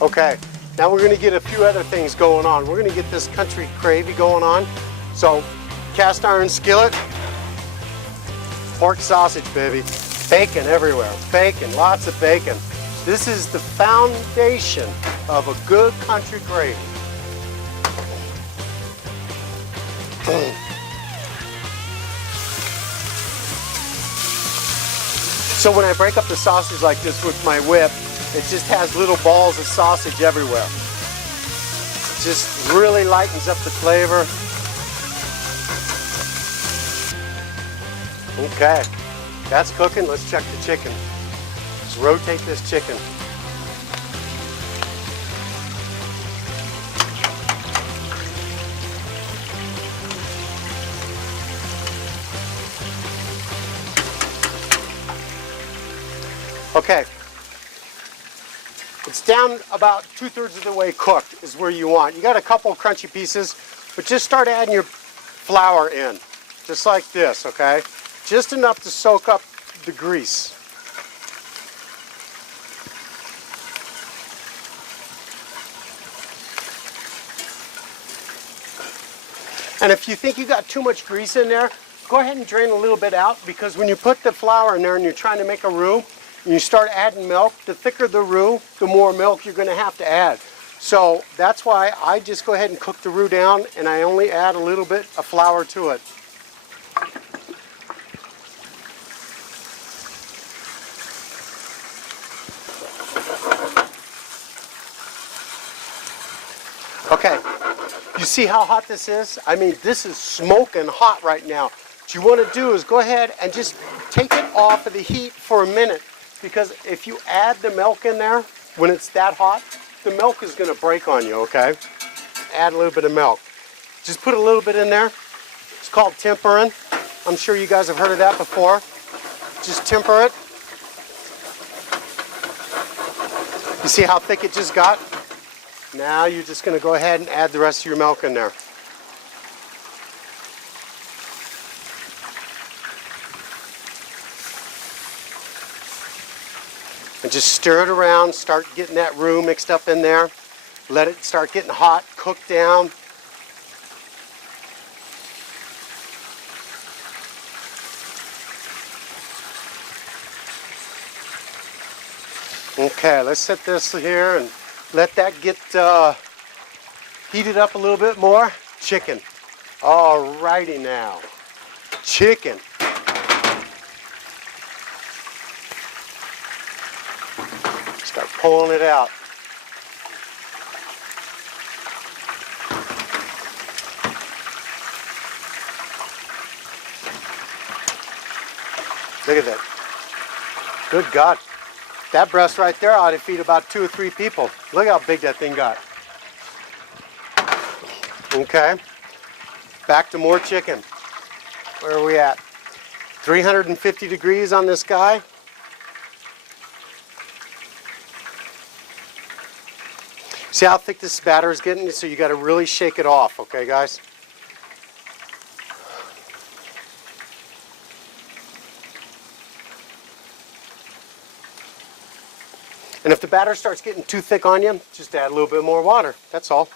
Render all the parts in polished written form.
Okay, now we're gonna get a few other things going on. We're gonna get this country gravy going on. So, cast iron skillet, pork sausage, baby. Bacon everywhere, bacon, lots of bacon. This is the foundation of a good country gravy. So when I break up the sausage like this with my whip, it just has little balls of sausage everywhere. Just really lightens up the flavor. Okay, that's cooking. Let's check the chicken. Let's rotate this chicken. Okay, it's down about 2/3 of the way cooked is where you want. You got a couple of crunchy pieces, but just start adding your flour in, just like this, okay? Just enough to soak up the grease. And if you think you got too much grease in there, go ahead and drain a little bit out, because when you put the flour in there and you're trying to make a roux, and you start adding milk, the thicker the roux, the more milk you're going to have to add. So that's why I just go ahead and cook the roux down, and I only add a little bit of flour to it. Okay, you see how hot this is? I mean, this is smoking hot right now. What you want to do is go ahead and just take it off of the heat for a minute, because if you add the milk in there when it's that hot, the milk is going to break on you, okay? Add a little bit of milk. Just put a little bit in there. It's called tempering. I'm sure you guys have heard of that before. Just temper it. You see how thick it just got? Now you're just going to go ahead and add the rest of your milk in there. And just stir it around, start getting that roux mixed up in there. Let it start getting hot, cook down. Okay, let's set this here and let that get heated up a little bit more. Chicken. Alrighty now. Chicken. Start pulling it out. Look at that. Good God. That breast right there ought to feed about 2 or 3 people. Look how big that thing got. Okay. Back to more chicken. Where are we at? 350 degrees on this guy. See how thick this batter is getting? So you got to really shake it off, okay, guys? And if the batter starts getting too thick on you, just add a little bit more water. That's all.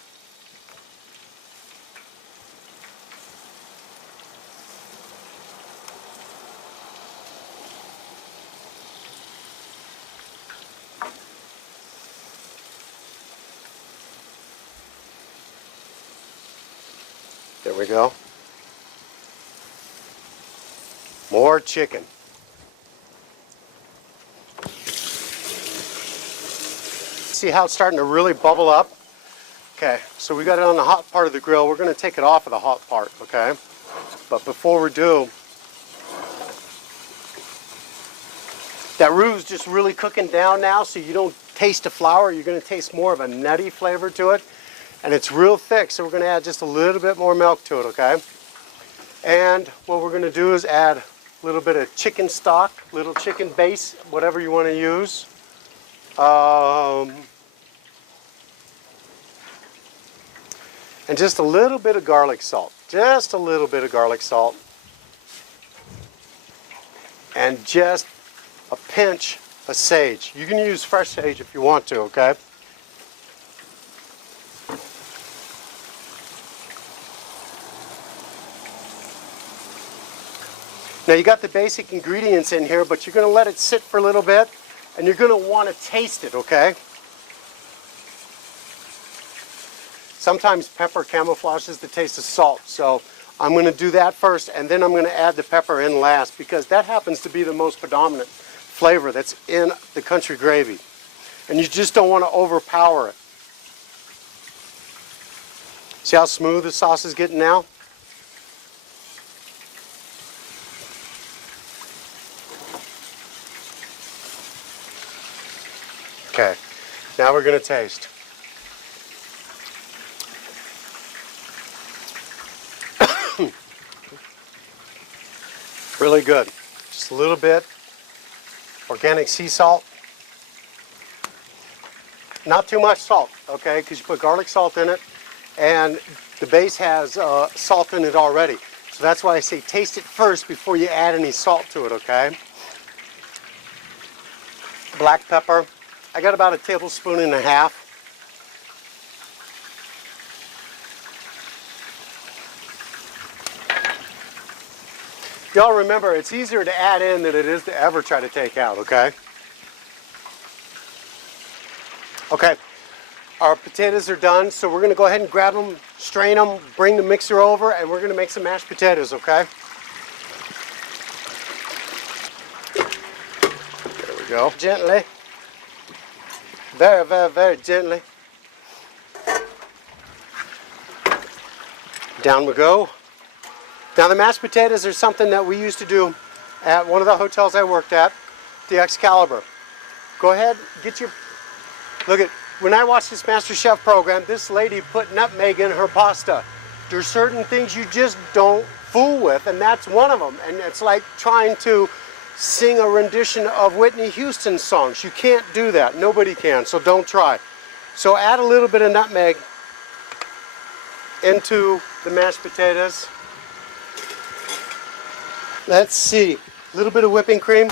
There we go. More chicken. See how it's starting to really bubble up? Okay, so we got it on the hot part of the grill. We're going to take it off of the hot part, okay? But before we do, that roux is just really cooking down now, so you don't taste the flour. You're going to taste more of a nutty flavor to it. And it's real thick, so we're going to add just a little bit more milk to it, okay? And what we're going to do is add a little bit of chicken stock, little chicken base, whatever you want to use. And just a little bit of garlic salt. Just a little bit of garlic salt. And just a pinch of sage. You can use fresh sage if you want to, okay? Now you got the basic ingredients in here, but you're going to let it sit for a little bit, and you're going to want to taste it, okay? Sometimes pepper camouflages the taste of salt, so I'm going to do that first, and then I'm going to add the pepper in last, because that happens to be the most predominant flavor that's in the country gravy. And you just don't want to overpower it. See how smooth the sauce is getting now? Okay, now we're going to taste. Really good. Just a little bit. Organic sea salt. Not too much salt, okay, because you put garlic salt in it, and the base has salt in it already. So that's why I say taste it first before you add any salt to it, okay? Black pepper. I got about 1.5 tablespoons. Y'all remember, it's easier to add in than it is to ever try to take out, okay? Okay, our potatoes are done, so we're going to go ahead and grab them, strain them, bring the mixer over, and we're going to make some mashed potatoes, okay? There we go. Gently. Very, very, very gently. Down we go. Now the mashed potatoes are something that we used to do at one of the hotels I worked at, the Excalibur. Go ahead, get your, look at, when I watched this Master Chef program, this lady put nutmeg in her pasta. There's certain things you just don't fool with, and that's one of them. And it's like trying to sing a rendition of Whitney Houston's songs. You can't do that, nobody can, so don't try. So add a little bit of nutmeg into the mashed potatoes. Let's see, a little bit of whipping cream,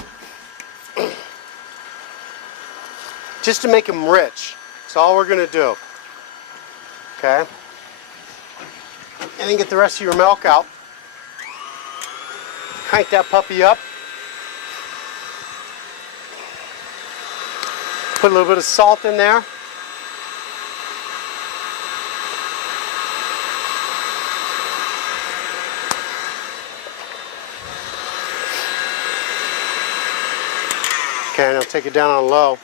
just to make them rich. That's all we're going to do. Okay? And then get the rest of your milk out. Crank that puppy up. Put a little bit of salt in there. Okay, and I'll take it down on low.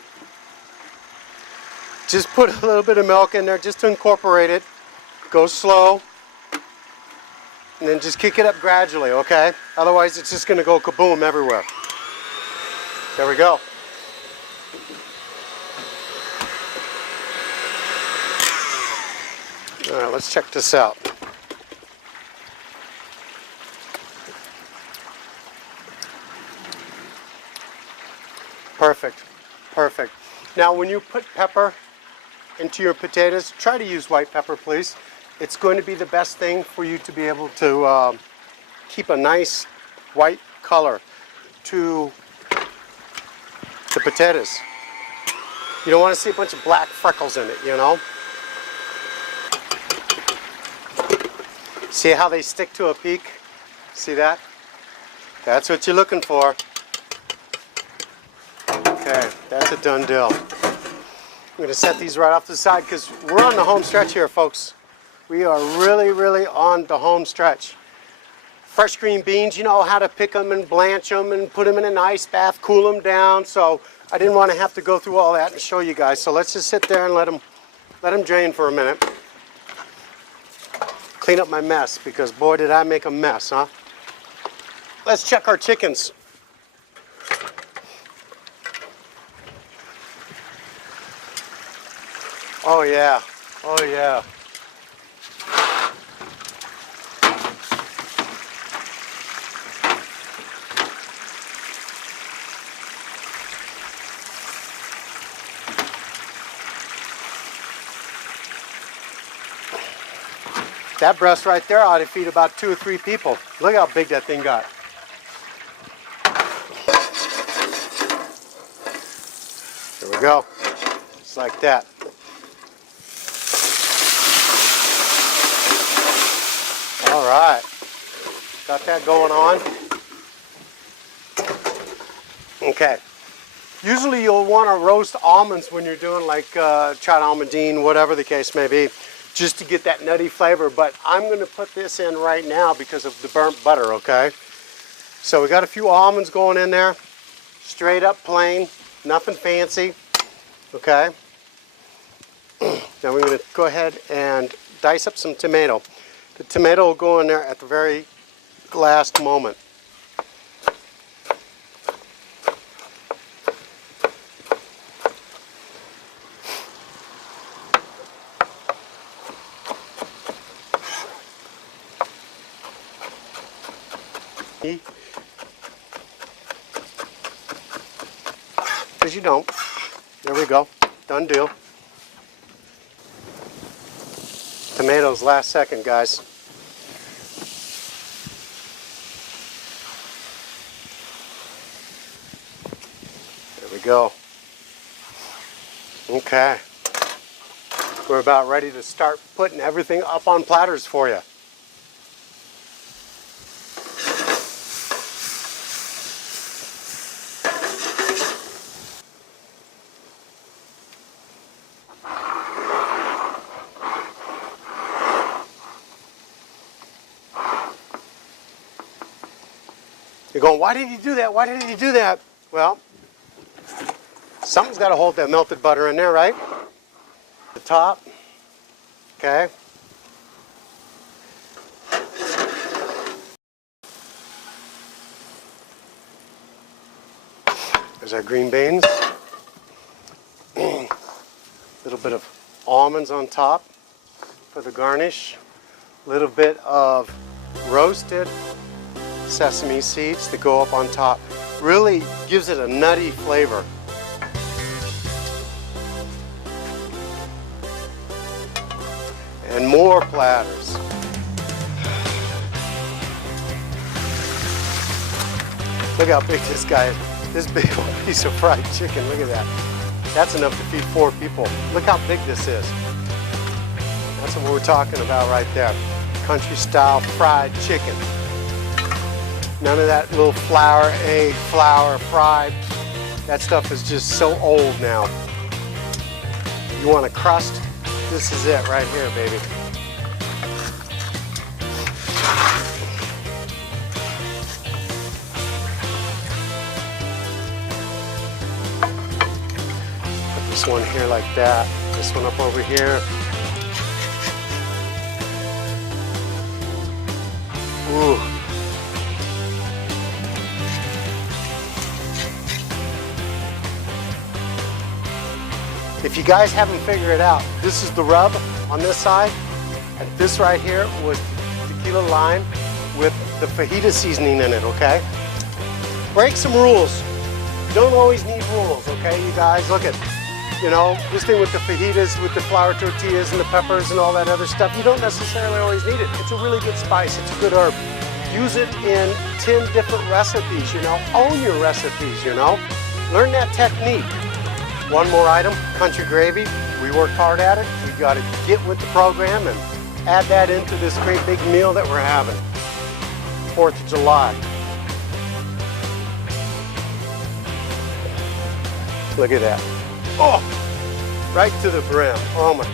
Just put a little bit of milk in there just to incorporate it. Go slow. And then just kick it up gradually, okay? Otherwise it's just going to go kaboom everywhere. There we go. All right, let's check this out. Perfect, perfect. Now when you put pepper into your potatoes, try to use white pepper, please. It's going to be the best thing for you to be able to keep a nice white color to the potatoes. You don't want to see a bunch of black freckles in it, you know? See how they stick to a peak? See that? That's what you're looking for. Okay, that's a done deal. I'm going to set these right off to the side because we're on the home stretch here, folks. We are really, really on the home stretch. Fresh green beans, you know how to pick them and blanch them and put them in an ice bath, cool them down. So I didn't want to have to go through all that and show you guys. So let's just sit there and let them drain for a minute. Clean up my mess because boy did I make a mess, huh? Let's check our chickens. Oh yeah, oh yeah. That breast right there ought to feed about 2 or 3 people. Look how big that thing got. There we go. Just like that. All right. Got that going on. Okay. Usually you'll want to roast almonds when you're doing like chopped almondine, whatever the case may be, just to get that nutty flavor. But I'm going to put this in right now because of the burnt butter, okay? So we got a few almonds going in there, straight up plain, nothing fancy, okay? Then we're going to go ahead and dice up some tomato. The tomato will go in there at the very last moment. Because you don't. There we go. Done deal. Tomatoes last second, guys. There we go. Okay. We're about ready to start putting everything up on platters for you. You're going, why did he do that? Why did he do that? Well, something's got to hold that melted butter in there, right? The top. Okay. There's our green beans. A little bit of almonds on top for the garnish. A little bit of roasted sesame seeds to go up on top. Really gives it a nutty flavor. And more platters. Look how big this guy is. This big old piece of fried chicken, look at that. That's enough to feed 4 people. Look how big this is. That's what we're talking about right there. Country style fried chicken. None of that little flour, egg, flour, fried. That stuff is just so old now. You want a crust? This is it right here, baby. Put this one here like that. This one up over here. Ooh. If you guys haven't figured it out, this is the rub on this side, and this right here was tequila lime with the fajita seasoning in it, okay? Break some rules. Don't always need rules, okay, you guys? Look at, you know, this thing with the fajitas, with the flour tortillas and the peppers and all that other stuff, you don't necessarily always need it. It's a really good spice, it's a good herb. Use it in 10 different recipes, you know? Own your recipes, you know? Learn that technique. One more item, country gravy. We worked hard at it. We got to get with the program and add that into this great big meal that we're having. 4th of July. Look at that. Oh, right to the brim. Oh my.